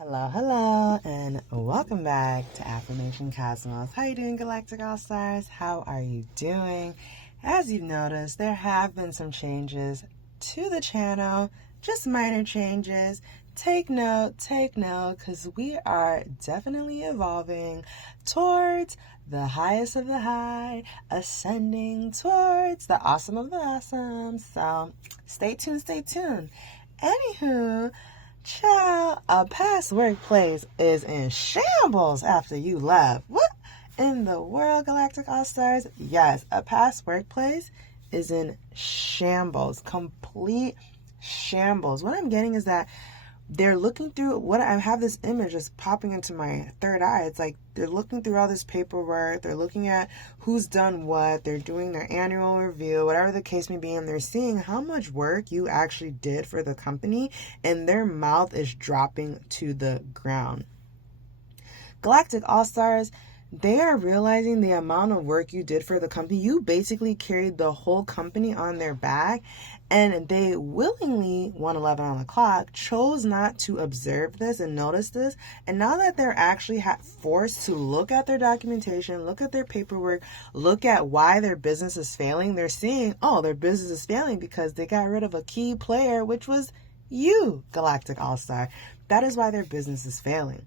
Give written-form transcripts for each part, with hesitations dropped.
Hello, and welcome back to Affirmation Cosmos. How you doing, Galactic All-Stars? How are you doing? As you've noticed, there have been some changes to the channel, just minor changes. Take note, because we are definitely evolving towards the highest of the high, ascending towards the awesome of the awesome. So stay tuned. Anywho, child, a past workplace is in shambles after you left. What in the world, Galactic All-Stars? Yes, a past workplace is in shambles. Complete shambles. What I'm getting is that they're looking through what I have this image just popping into my third eye. It's like they're looking through all this paperwork. They're looking at who's done what. They're doing their annual review, whatever the case may be, and they're seeing how much work you actually did for the company, and their mouth is dropping to the ground. Galactic All-Stars, they are realizing the amount of work you did for the company. You basically carried the whole company on their back, and they willingly, 1:11 on the clock, chose not to observe this and notice this. And now that they're actually forced to look at their documentation, look at their paperwork, look at why their business is failing, they're seeing, oh, their business is failing because they got rid of a key player, which was you, Galactic All-Star. That is why their business is failing.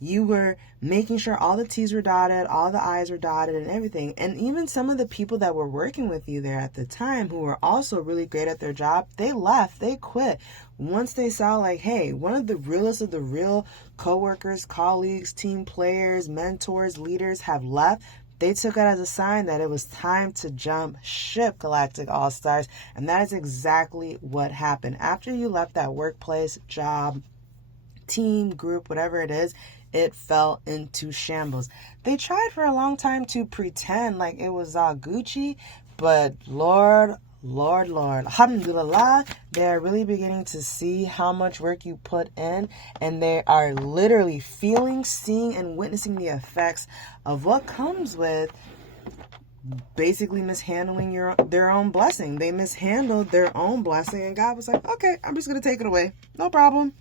You were making sure all the T's were dotted, all the I's were dotted, and everything. And even some of the people that were working with you there at the time, who were also really great at their job, they left, they quit. Once they saw, like, hey, one of the realest of the real coworkers, colleagues, team players, mentors, leaders have left, they took it as a sign that it was time to jump ship, Galactic All-Stars. And that is exactly what happened. After you left that workplace, job, team, group, whatever it is, it fell into shambles. They tried for a long time to pretend like it was all Gucci, but Lord, alhamdulillah, they're really beginning to see how much work you put in, and they are literally feeling, seeing, and witnessing the effects of what comes with basically mishandling their own blessing. They mishandled their own blessing, and God was like, okay, I'm just going to take it away. No problem.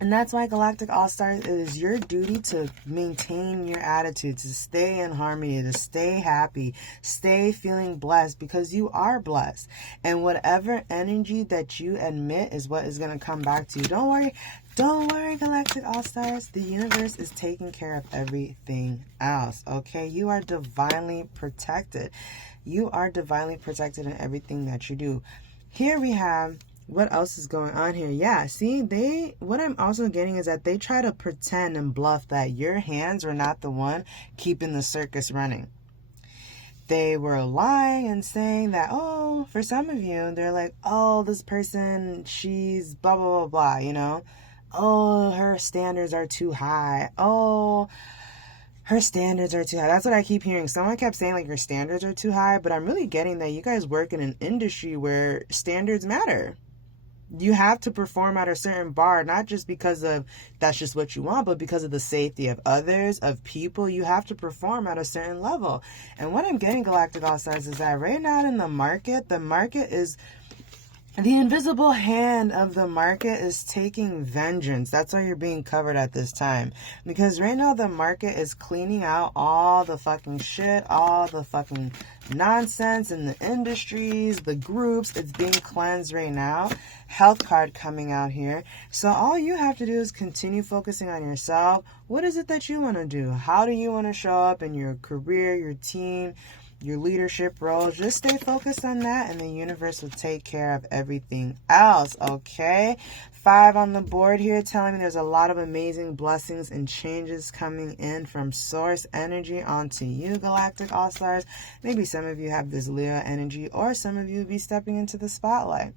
And that's why, Galactic All-Stars, it is your duty to maintain your attitude, to stay in harmony, to stay happy, stay feeling blessed, because you are blessed. And whatever energy that you admit is what is going to come back to you. Don't worry, Galactic All-Stars. The universe is taking care of everything else, okay? You are divinely protected. You are divinely protected in everything that you do. Here we have... what else is going on here? Yeah, see, what I'm also getting is that they try to pretend and bluff that your hands were not the one keeping the circus running. They were lying and saying that, oh, for some of you, they're like, oh, this person, she's blah, blah, blah, blah, you know? Oh, her standards are too high. Oh, her standards are too high. That's what I keep hearing. Someone kept saying, like, your standards are too high, but I'm really getting that you guys work in an industry where standards matter. You have to perform at a certain bar, not just because of that's just what you want, but because of the safety of others, of people. You have to perform at a certain level. And what I'm getting, Galactic All-Stars, is that right now in the market is... the invisible hand of the market is taking vengeance. That's why you're being covered at this time. Because right now the market is cleaning out all the fucking shit, all the fucking nonsense in the industries, the groups. It's being cleansed right now. Health card coming out here. So all you have to do is continue focusing on yourself. What is it that you want to do? How do you want to show up in your career, your team, your leadership roles? Just stay focused on that, and the universe will take care of everything else, okay? 5 on the board here, telling me there's a lot of amazing blessings and changes coming in from source energy onto you, Galactic All-Stars. Maybe some of you have this Leo energy, or some of you will be stepping into the spotlight.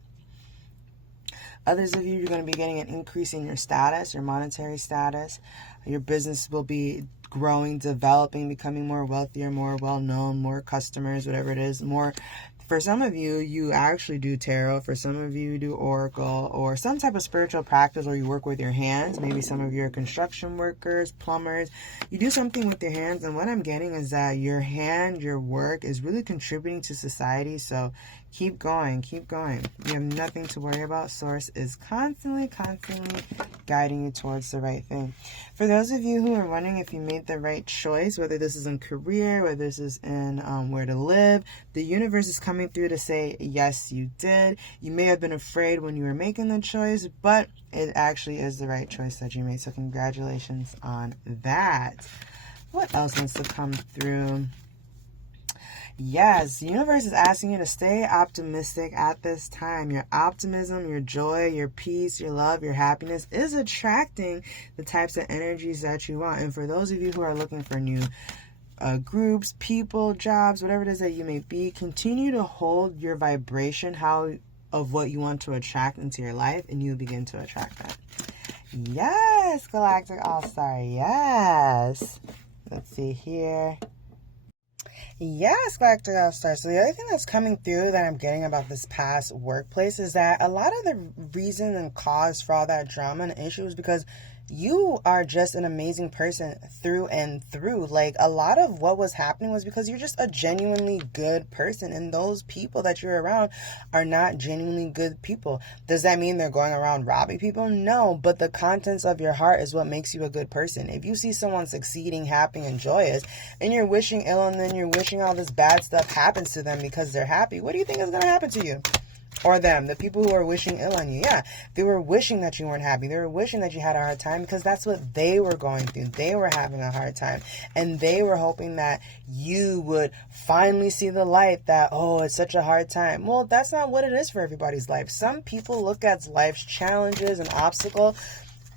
Others of you, you're going to be getting an increase in your status, your monetary status. Your business will be growing, developing, becoming more wealthier, more well-known, more customers, whatever it is, more For some of you, you actually do tarot. For some of you, do oracle or some type of spiritual practice, or you work with your hands. Maybe some of you are construction workers, plumbers. You do something with your hands, and what I'm getting is that your work is really contributing to society. So keep going, keep going. You have nothing to worry about. Source is constantly guiding you towards the right thing. For those of you who are wondering if you made the right choice, whether this is in career, whether this is in where to live, the universe is coming through to say, yes, you did. You may have been afraid when you were making the choice, but it actually is the right choice that you made. So congratulations on that. What else needs to come through? Yes, the universe is asking you to stay optimistic at this time. Your optimism, your joy, your peace, your love, your happiness is attracting the types of energies that you want. And for those of you who are looking for new groups, people, jobs, whatever it is that you may be, continue to hold your vibration of what you want to attract into your life, and you'll begin to attract that. Yes, Galactic All-Star, yes. Let's see here. Yes, Galactic All-Star. So the other thing that's coming through that I'm getting about this past workplace is that a lot of the reason and cause for all that drama and issue is because you are just an amazing person through and through. Like, a lot of what was happening was because you're just a genuinely good person, and those people that you're around are not genuinely good people. Does that mean they're going around robbing people? No, but the contents of your heart is what makes you a good person. If you see someone succeeding, happy, and joyous, and you're wishing ill, and then you're wishing all this bad stuff happens to them because they're happy, what do you think is going to happen to you? Or them, the people who are wishing ill on you. Yeah, they were wishing that you weren't happy. They were wishing that you had a hard time because that's what they were going through. They were having a hard time. And they were hoping that you would finally see the light that, oh, it's such a hard time. Well, that's not what it is for everybody's life. Some people look at life's challenges and obstacles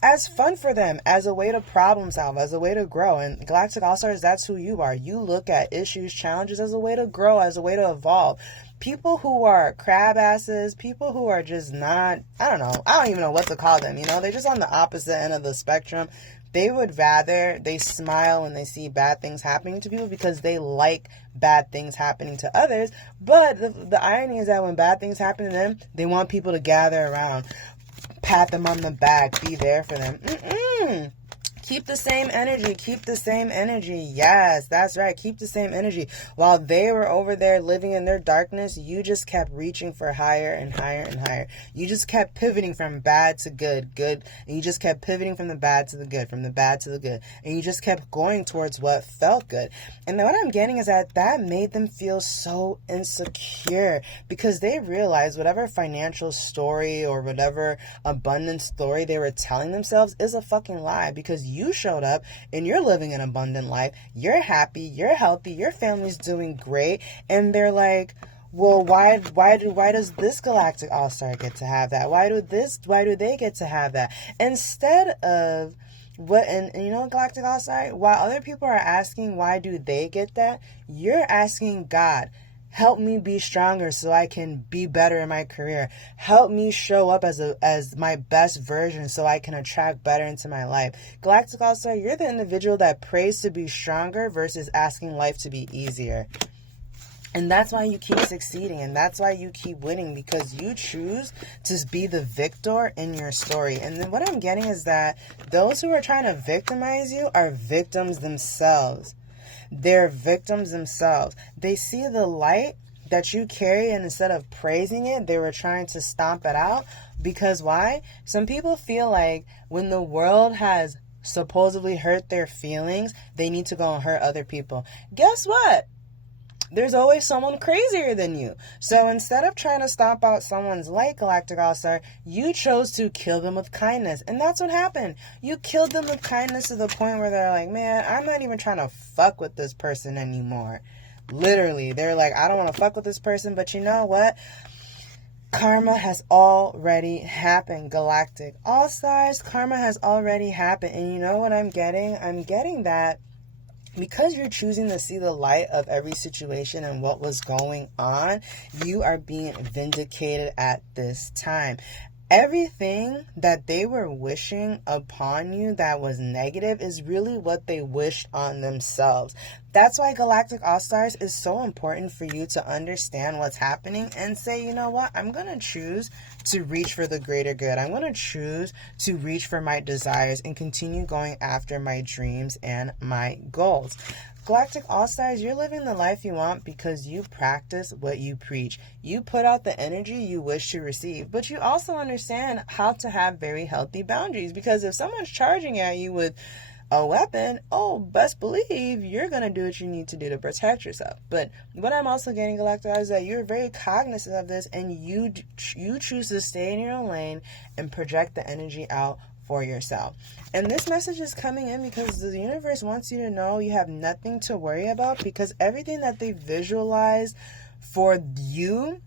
as fun for them, as a way to problem solve, as a way to grow. And Galactic All-Stars, that's who you are. You look at issues, challenges as a way to grow, as a way to evolve. People who are crab asses, people who are just not, I don't even know what to call them, they're just on the opposite end of the spectrum. They would rather, they smile when they see bad things happening to people because they like bad things happening to others. But the irony is that when bad things happen to them, they want people to gather around, pat them on the back, be there for them. Keep the same energy. Keep the same energy. Yes, that's right. Keep the same energy. While they were over there living in their darkness, you just kept reaching for higher and higher and higher. You just kept pivoting from bad to good. And you just kept pivoting from the bad to the good, from the bad to the good. And you just kept going towards what felt good. And then what I'm getting is that made them feel so insecure because they realized whatever financial story or whatever abundance story they were telling themselves is a fucking lie, because you showed up and you're living an abundant life. You're happy, you're healthy, your family's doing great. And they're like, well, why does this Galactic All-Star get to have that? Why do they get to have that? Instead of Galactic All-Star, while other people are asking why do they get that, you're asking God, help me be stronger so I can be better in my career. Help me show up as my best version so I can attract better into my life. Galactic All-Star, you're the individual that prays to be stronger versus asking life to be easier. And that's why you keep succeeding, and that's why you keep winning, because you choose to be the victor in your story. And then what I'm getting is that those who are trying to victimize you are victims themselves. They're victims themselves. They see the light that you carry, and instead of praising it, they were trying to stomp it out. Because why? Some people feel like when the world has supposedly hurt their feelings, they need to go and hurt other people. Guess what? There's always someone crazier than you. So instead of trying to stomp out someone's light, Galactic All-Star, you chose to kill them with kindness. And that's what happened. You killed them with kindness to the point where they're like, man, I'm not even trying to fuck with this person anymore. Literally, they're like, I don't want to fuck with this person, but you know what? Karma has already happened, Galactic All-Stars. Karma has already happened. And you know what I'm getting? I'm getting that because you're choosing to see the light of every situation and what was going on, you are being vindicated at this time. everything that they were wishing upon you that was negative is really what they wished on themselves. That's why Galactic All-Stars is so important for you to understand what's happening and say, you know what, I'm going to choose to reach for the greater good. I'm going to choose to reach for my desires and continue going after my dreams and my goals. Galactic All-Stars, you're living the life you want because you practice what you preach. You put out the energy you wish to receive, but you also understand how to have very healthy boundaries, because if someone's charging at you with a weapon, best believe you're going to do what you need to do to protect yourself. But what I'm also getting, Galactic, is that you're very cognizant of this, and you choose to stay in your own lane and project the energy out for yourself. And this message is coming in because the universe wants you to know you have nothing to worry about, because everything that they visualize for you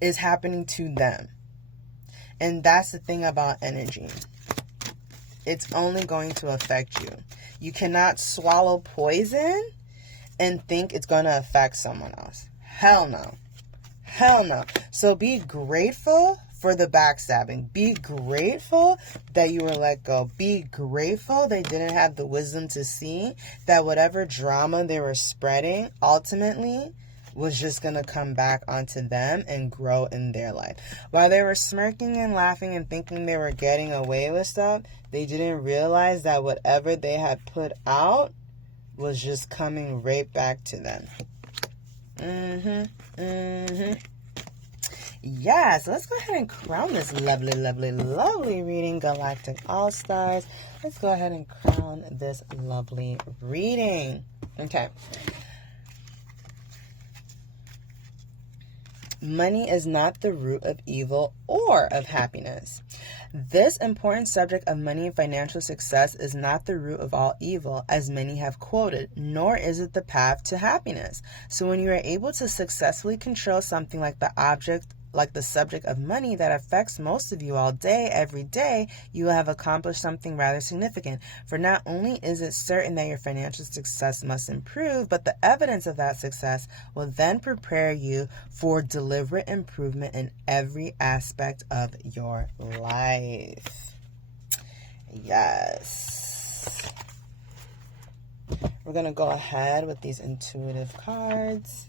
is happening to them. And that's the thing about energy. It's only going to affect you. You cannot swallow poison and think it's going to affect someone else. Hell no. Hell no. So be grateful for the backstabbing. Be grateful that you were let go. Be grateful they didn't have the wisdom to see that whatever drama they were spreading ultimately was just going to come back onto them and grow in their life. While they were smirking and laughing and thinking they were getting away with stuff, they didn't realize that whatever they had put out was just coming right back to them. Yeah, so let's go ahead and crown this lovely, lovely, lovely reading, Galactic All-Stars. Let's go ahead and crown this lovely reading. Okay. Money is not the root of evil or of happiness. This important subject of money and financial success is not the root of all evil, as many have quoted, nor is it the path to happiness. So when you are able to successfully control something like the subject of money that affects most of you all day, every day, you will have accomplished something rather significant. For not only is it certain that your financial success must improve, but the evidence of that success will then prepare you for deliberate improvement in every aspect of your life. Yes. We're going to go ahead with these intuitive cards.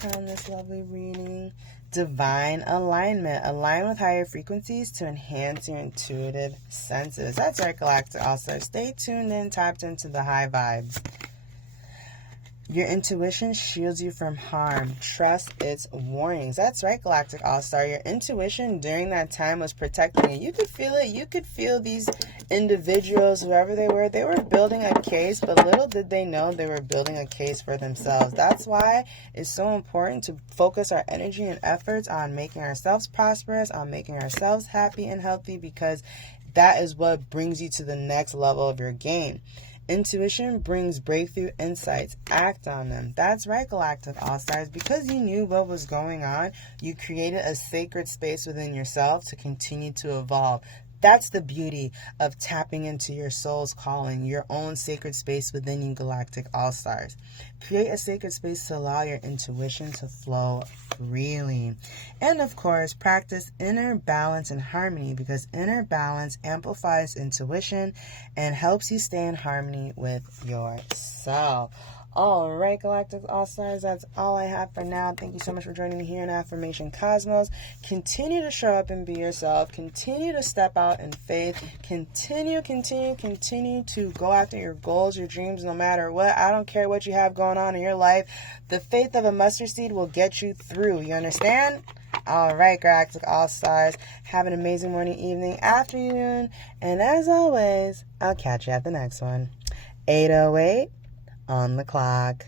Crown this lovely reading. Divine alignment. Align with higher frequencies to enhance your intuitive senses. That's right, Galactic All-Stars. Stay tuned in, tapped into the high vibes. Your intuition shields you from harm. Trust its warnings. That's right, Galactic All-Star. Your intuition during that time was protecting you. You could feel it. You could feel these individuals, whoever they were building a case, but little did they know they were building a case for themselves. That's why it's so important to focus our energy and efforts on making ourselves prosperous, on making ourselves happy and healthy, because that is what brings you to the next level of your game. Intuition brings breakthrough insights. Act on them. That's right, Galactic All-Stars. Because you knew what was going on, you created a sacred space within yourself to continue to evolve. That's the beauty of tapping into your soul's calling, your own sacred space within you, Galactic All-Stars. Create a sacred space to allow your intuition to flow freely. And of course, practice inner balance and harmony, because inner balance amplifies intuition and helps you stay in harmony with yourself. All right, Galactic All-Stars, that's all I have for now. Thank you so much for joining me here in Affirmation Cosmos. Continue to show up and be yourself. Continue to step out in faith. Continue to go after your goals, your dreams, no matter what. I don't care what you have going on in your life. The faith of a mustard seed will get you through. You understand? All right, Galactic All-Stars. Have an amazing morning, evening, afternoon. And as always, I'll catch you at the next one. 8:08 on the clock.